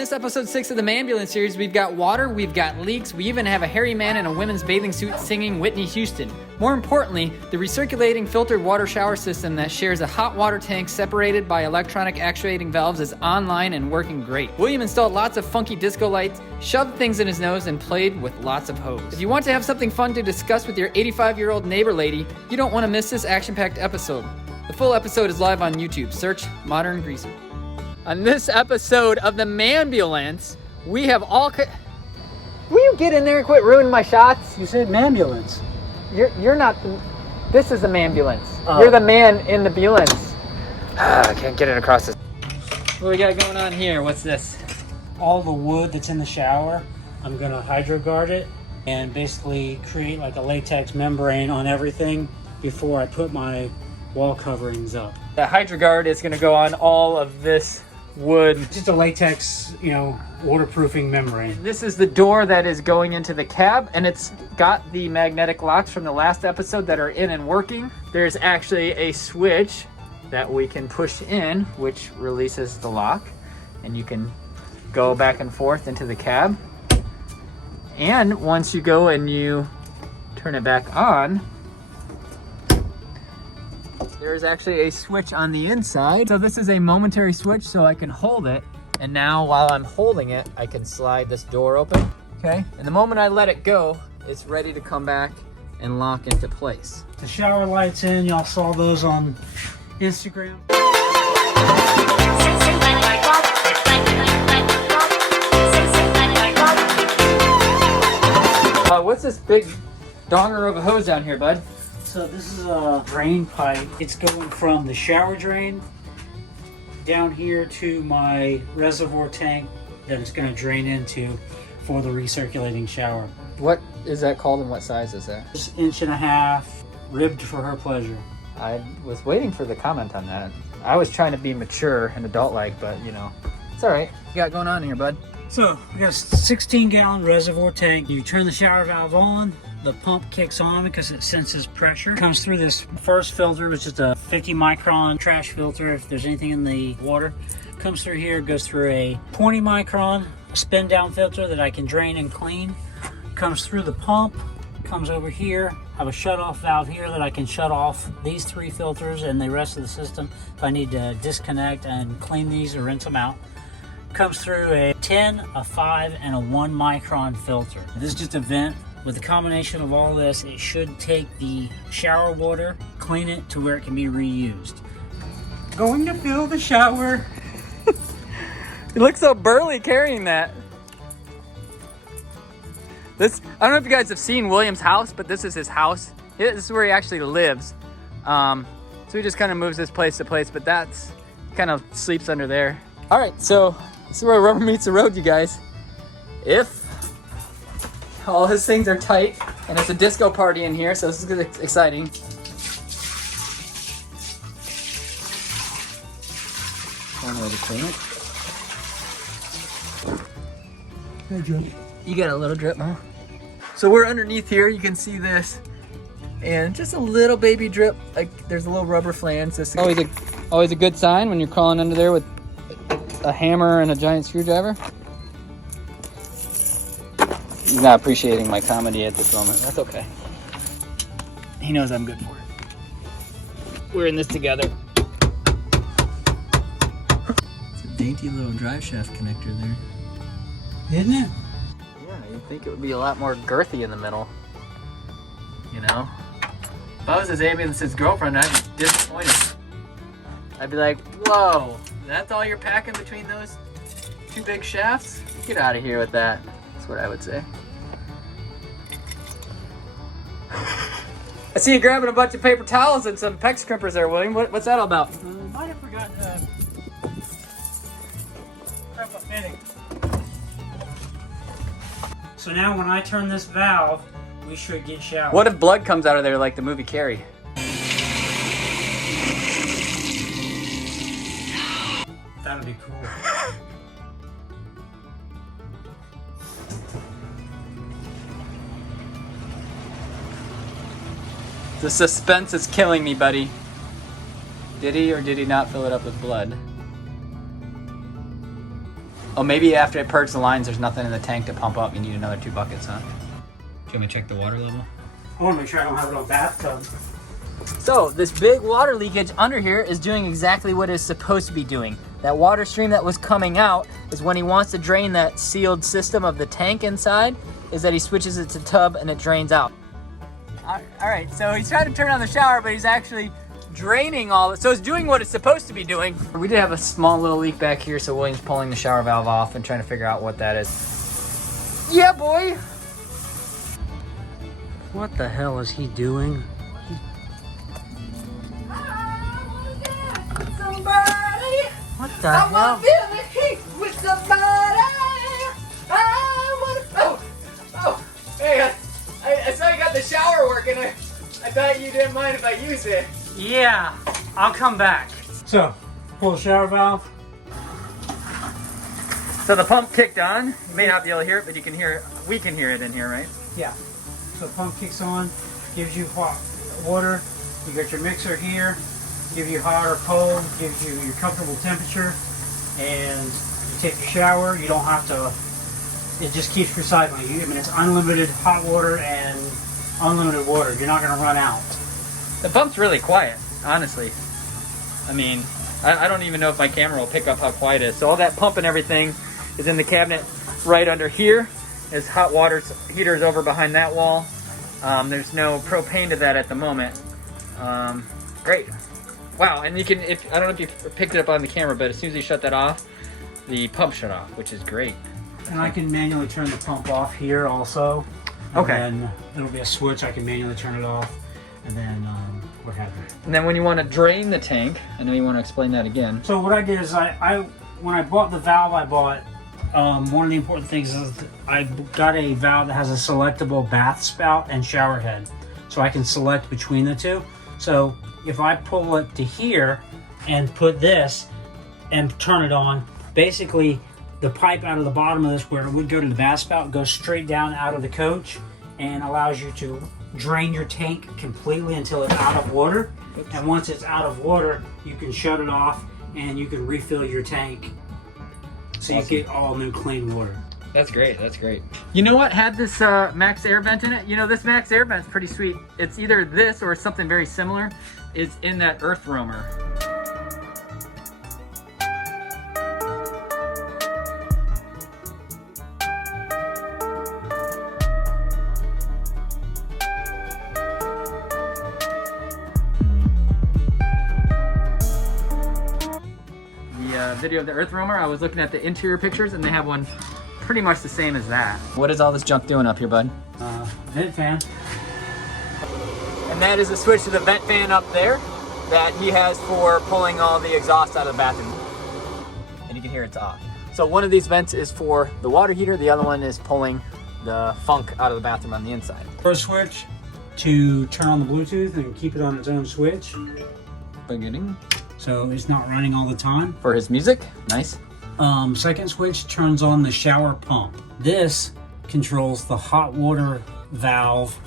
this episode 6 of the Manbulance series, we've got water, we've got leaks, we even have a hairy man in a women's bathing suit singing Whitney Houston. More importantly, the recirculating filtered water shower system that shares a hot water tank separated by electronic actuating valves is online and working great. William installed lots of funky disco lights, shoved things in his nose, and played with lots of hose. If you want to have something fun to discuss with your 85-year-old neighbor lady, you don't want to miss this action-packed episode. The full episode is live on YouTube. Search Modern Greaser. On this episode of the Manbulance, we have all... Will you get in there and quit ruining my shots? You said Manbulance. You're not the... This is the Manbulance. You're the man in the ambulance. I can't get it across this. What we got going on here? What's this? All the wood that's in the shower, I'm going to hydro guard it and basically create like a latex membrane on everything before I put my wall coverings up. The HydroGuard is going to go on all of this wood. Just a latex, waterproofing membrane. This is the door that is going into the cab, and it's got the magnetic locks from the last episode that are in and working. There's actually a switch that we can push in, which releases the lock, and you can go back and forth into the cab. And once you go and you turn it back on, there's actually a switch on the inside. So this is a momentary switch, so I can hold it. And now while I'm holding it, I can slide this door open, okay? And the moment I let it go, it's ready to come back and lock into place. The shower lights in, y'all saw those on Instagram. What's this big donger of a hose down here, bud? So this is a drain pipe. It's going from the shower drain down here to my reservoir tank that it's going to drain into for the recirculating shower. What is that called and what size is that? Just 1.5 inches, ribbed for her pleasure. I was waiting for the comment on that. I was trying to be mature and adult-like, but it's all right. What you got going on here, bud? So we got a 16-gallon reservoir tank. You turn the shower valve on. The pump kicks on because it senses pressure. Comes through this first filter, which is a 50 micron trash filter if there's anything in the water. Comes through here, goes through a 20 micron spin down filter that I can drain and clean. Comes through the pump, comes over here. I have a shut off valve here that I can shut off these 3 filters and the rest of the system if I need to disconnect and clean these or rinse them out. Comes through a 10, a 5, and a 1 micron filter. This is just a vent. With the combination of all this, it should take the shower water, clean it to where it can be reused. Going to fill the shower. You look so burly carrying that. I don't know if you guys have seen William's house, but this is his house. This is where he actually lives. So he just kind of moves this place to place, but that's kind of sleeps under there. All right, so this is where rubber meets the road, you guys. If all his things are tight, and it's a disco party in here, so this is exciting. One way to clean it. Hey, drip. You got a little drip, huh? So we're underneath here, you can see this, and just a little baby drip, like there's a little rubber flange. This is always a good sign when you're crawling under there with a hammer and a giant screwdriver. He's not appreciating my comedy at this moment. That's okay. He knows I'm good for it. We're in this together. It's a dainty little drive shaft connector there. Isn't it? Yeah, you'd think it would be a lot more girthy in the middle. If I was his ambulance's girlfriend, I'd be disappointed. I'd be like, whoa, that's all you're packing between those 2 big shafts? Get out of here with that. That's what I would say. I see you grabbing a bunch of paper towels and some PEX crimpers there, William. What's that all about? Might have forgotten to prep a fitting. So now when I turn this valve, we should get showered. What if blood comes out of there like the movie Carrie? That would be cool. The suspense is killing me, buddy. Did he or did he not fill it up with blood? Oh, maybe after it purged the lines, there's nothing in the tank to pump up. You need another 2 buckets, huh? Do you want me to check the water level? I want to make sure I don't have it on bathtub. So this big water leakage under here is doing exactly what it's supposed to be doing. That water stream that was coming out is when he wants to drain that sealed system of the tank inside, is that he switches it to tub and it drains out. All right, so he's trying to turn on the shower, but he's actually draining all so it's doing what it's supposed to be doing. We did have a small little leak back here, so William's pulling the shower valve off and trying to figure out what that is. Yeah, boy. What the hell is he doing? What the hell? I wanna feel the heat with somebody. Oh, hey, I saw you got the shower working. I thought you didn't mind if I use it. Yeah, I'll come back. So, pull the shower valve. So the pump kicked on. You may not be able to hear it, but you can hear it. We can hear it in here, right? Yeah. So pump kicks on, gives you hot water. You got your mixer here. Give you hot or cold, gives you your comfortable temperature, and you take your shower. You don't have to, it just keeps recycling. I mean, it's unlimited hot water and unlimited water. You're not going to run out. The pump's really quiet, honestly. I mean, I don't even know if my camera will pick up how quiet it is. So all that pump and everything is in the cabinet right under here. His hot water heater is over behind that wall. There's no propane to that at the moment. Great. Wow, and you can, I don't know if you picked it up on the camera, but as soon as you shut that off, the pump shut off, which is great. And I can manually turn the pump off here also. Okay. And then it'll be a switch, I can manually turn it off, and then what have you. And then when you want to drain the tank, I know you want to explain that again. So what I did is when I bought the valve I bought, one of the important things is I got a valve that has a selectable bath spout and shower head. So I can select between the two. So if I pull it to here and put this and turn it on, basically the pipe out of the bottom of this where it would go to the bath spout goes straight down out of the coach and allows you to drain your tank completely until it's out of water. And once it's out of water, you can shut it off and you can refill your tank. So awesome. You get all new clean water. That's great, that's great. You know what had this max air vent in it? You know, this max air vent's pretty sweet. It's either this or something very similar. It's in that earth roamer. The video of the earth roamer, I was looking at the interior pictures and they have one pretty much the same as that. What is all this junk doing up here, bud? Vent fan. And that is a switch to the vent fan up there that he has for pulling all the exhaust out of the bathroom. And you can hear it's off. So one of these vents is for the water heater, the other one is pulling the funk out of the bathroom on the inside. First switch to turn on the Bluetooth and keep it on its own switch. Beginning. So it's not running all the time. For his music, nice. Second switch turns on the shower pump. This controls the hot water valve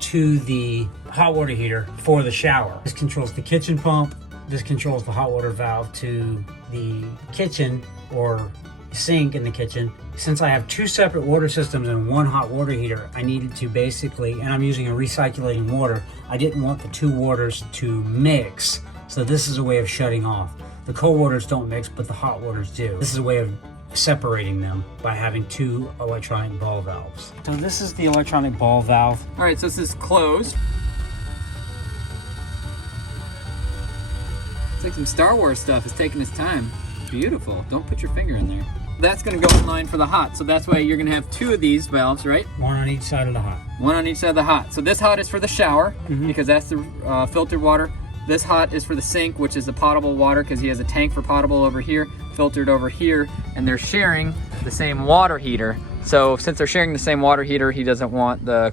to the hot water heater for the shower. This controls the kitchen pump. This controls the hot water valve to the kitchen or sink in the kitchen. Since I have two separate water systems and one hot water heater, I needed to basically, and I'm using a recirculating water, I didn't want the two waters to mix. So this is a way of shutting off. The cold waters don't mix, but the hot waters do. This is a way of separating them by having two electronic ball valves. So this is the electronic ball valve. All right, so this is closed. It's like some Star Wars stuff. It's taking its time. Beautiful. Don't put your finger in there. That's gonna go in line for the hot. So that's why you're gonna have two of these valves, right? One on each side of the hot. One on each side of the hot. So this hot is for the shower because that's the filtered water. This hot is for the sink, which is the potable water because he has a tank for potable over here, filtered over here, and they're sharing the same water heater. So since they're sharing the same water heater, he doesn't want the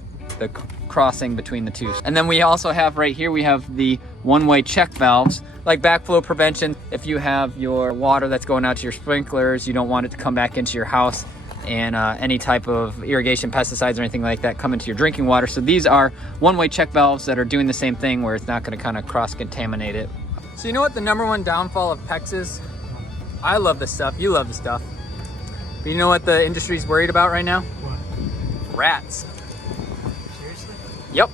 crossing between the two. And then we also have right here, we have the one-way check valves, like backflow prevention. If you have your water that's going out to your sprinklers, you don't want it to come back into your house and any type of irrigation pesticides or anything like that come into your drinking water. So these are one-way check valves that are doing the same thing where it's not gonna kind of cross-contaminate it. So you know what the #1 downfall of PEX is? I love this stuff, you love this stuff. But you know what the industry's worried about right now? What? Rats. Seriously? Yep.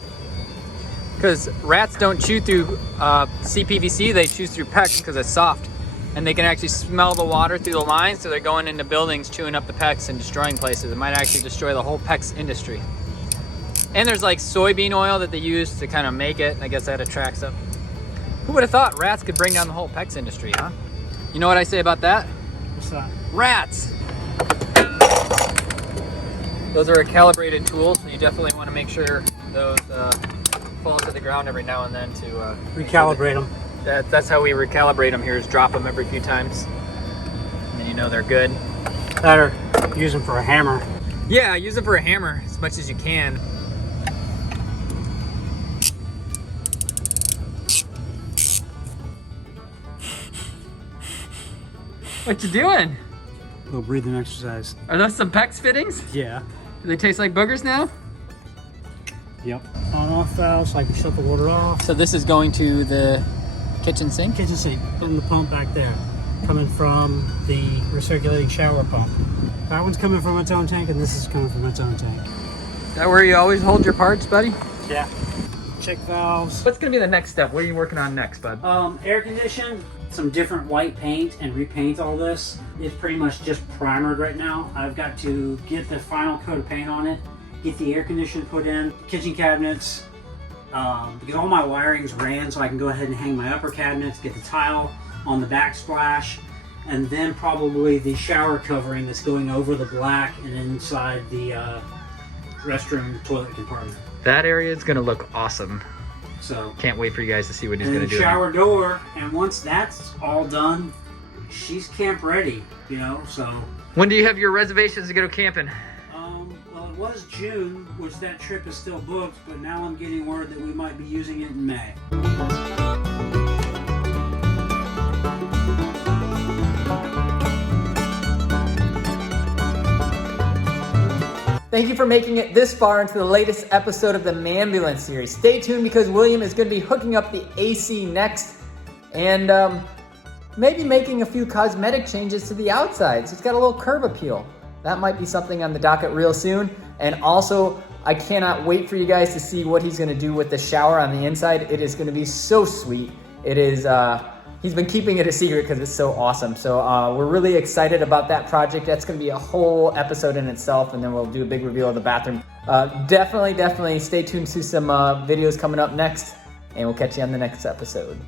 Because rats don't chew through CPVC, they chew through PEX because it's soft. And they can actually smell the water through the lines, so they're going into buildings, chewing up the PEX and destroying places. It might actually destroy the whole PEX industry. And there's like soybean oil that they use to kind of make it. I guess that attracts them. Who would have thought rats could bring down the whole PEX industry, huh? You know what I say about that? What's that? Rats! Those are a calibrated tool, so you definitely want to make sure those fall to the ground every now and then to Recalibrate them. That's how we recalibrate them here, is drop them every few times. And then you know they're good. Better use them for a hammer. Yeah, use them for a hammer as much as you can. What you doing? Little breathing exercise. Are those some PEX fittings? Yeah. Do they taste like boogers now? Yep. On off valve so I can shut the water off. So this is going to the kitchen sink? Kitchen sink. And the pump back there. Coming from the recirculating shower pump. That one's coming from its own tank and this is coming from its own tank. Is that where you always hold your parts, buddy? Yeah. Check valves. What's gonna be the next step? What are you working on next, bud? Air condition, some different white paint and repaint all this. It's pretty much just primered right now. I've got to get the final coat of paint on it, get the air conditioner put in, kitchen cabinets, because all my wiring's ran, so I can go ahead and hang my upper cabinets, get the tile on the backsplash, and then probably the shower covering that's going over the black and inside the restroom toilet compartment. That area is gonna look awesome. So can't wait for you guys to see what he's and gonna do. shower door, and once that's all done, she's camp ready, you know, so. When do you have your reservations to go camping? Well, it was June, which that trip is still booked, but now I'm getting word that we might be using it in May. Thank you for making it this far into the latest episode of the Manbulance series. Stay tuned because William is going to be hooking up the AC next and maybe making a few cosmetic changes to the outside. So it's got a little curb appeal. That might be something on the docket real soon. And also, I cannot wait for you guys to see what he's going to do with the shower on the inside. It is going to be so sweet. It is... He's been keeping it a secret because it's so awesome. So we're really excited about that project. That's going to be a whole episode in itself, and then we'll do a big reveal of the bathroom. Definitely stay tuned to some videos coming up next, and we'll catch you on the next episode.